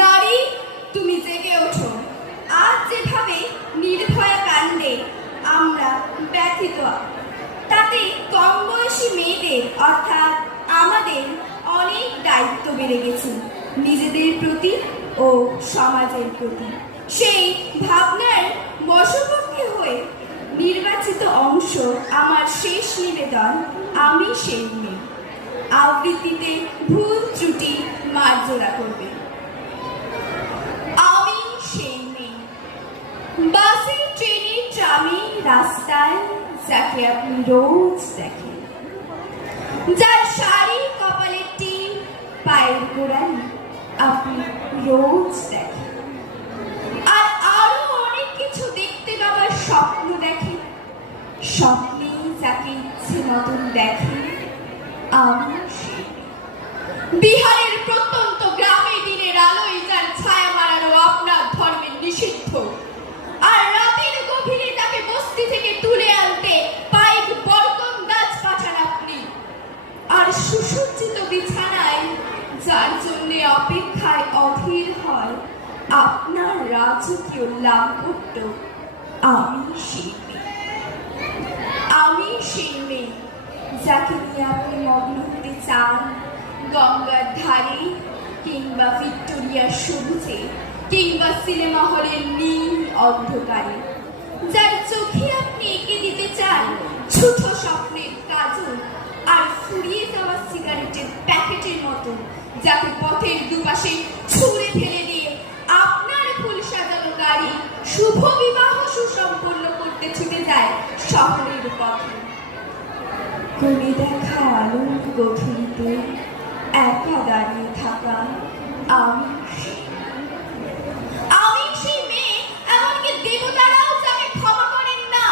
নারী, তুমি জেগে ওঠো। আজ যেভাবে নির্ভয়া কাণ্ডে আমরা ব্যথিত, তাতে কম বয়সী মেয়েদের অর্থাৎ আমাদের অনেক দায়িত্ব বেড়ে গেছে নিজেদের প্রতি ও সমাজের প্রতি। সেই ভাবনার বশবর্তী হয়ে নির্বাচিত অংশ আমার শেষ নিবেদন, আমি সেই মেয়ে। আবৃত্তিতে ভুল ত্রুটি মার্জনা করবে। আমি সেই মেয়ে, বাসে, ট্রেনে, ট্রামে, রাস্তায়, যাকে আপনি রোজ দেখেন, যার শাড়ি, কপালের টিপ, পায়ের গোড়ালি আপনি রোজ দেখেন, আর আরো অনেক কিছু দেখতে পাবার স্বপ্ন দেখেন। স্বপ্নে যাকে ইচ্ছে মতন দেখেন, আমি সেই বিহারের প্রত্যন্ত গ্রামে দিনের আলোয় যার ছায়া মারানো আপনার ধর্মের নিষিদ্ধ, আর রাতের গভীরে তাকে বস্তি থেকে তুলে আনতে পাইক বরকন গাছ পাঠান আপনি, আর সুসজ্জিত বিছানায় যার জন্য অপেক্ষায় অধীর হয় আপনার রাজকীয় লাভপট্য, আমি সেই মেয়ে। আমি সেই মেয়ে যাকে নিয়ে আপনি মগ্ন হতে চান গঙ্গার ধারে, কিংবা ভিক্টোরিয়ার সবুজে, কিংবা সিনেমা হলের নীল অন্ধকারে, যার চোখে আপনি এঁকে দিতে চান ছোট স্বপ্নের কাজল আর ফুরিয়ে যাওয়া সিগারেটের প্যাকেটের মতো, যাকে পথের দুপাশে ছুঁড়ে ফেলে দিয়ে আপনার ফুল সাজানো গাড়ি শুভ বিবাহ সুসম্পন্ন করতে ছুটে যায় শহরের পথে। কোণে দেখা আলোর গভীরতে একা দাঁড়িয়ে থাকা আমি সেই মেয়ে। এমনকি দেবতারাও যাকে ক্ষমা করেন না,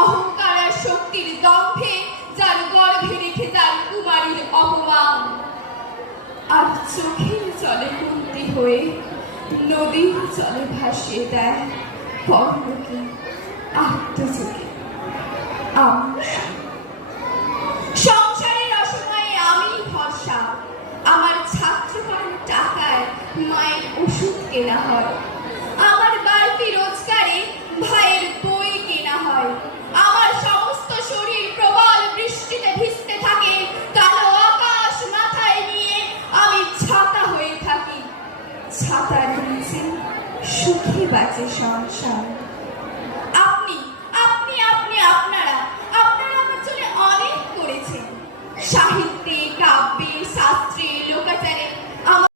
অহংকার আর শক্তির দম্ভে যার গর্ভে রেখে যান কুমারীর অপমান, আর চোখের জলে কুন্তি হয়ে নদীর জলে ভাসিয়ে দেয় পরলোকে আত্মযোগে। সংসারের অসময়ে আমি ভরসা, আমার ছাত্রকরণ টাকায় মায়ের ওষুধ কেনা হয়, আমার বাড়তি রোজগারে ভাইয়ের বই কেনা হয়, আমার সমস্ত শরীর প্রবল বৃষ্টিতে ভিজতে থাকে, কালো আকাশ মাথায় নিয়ে আমি ছাতা হয়ে থাকি। ছাতার নিচে সুখে বাঁচে সংসার। আপনারা আমার জন্য অনেক করেছেন। সাহিত্য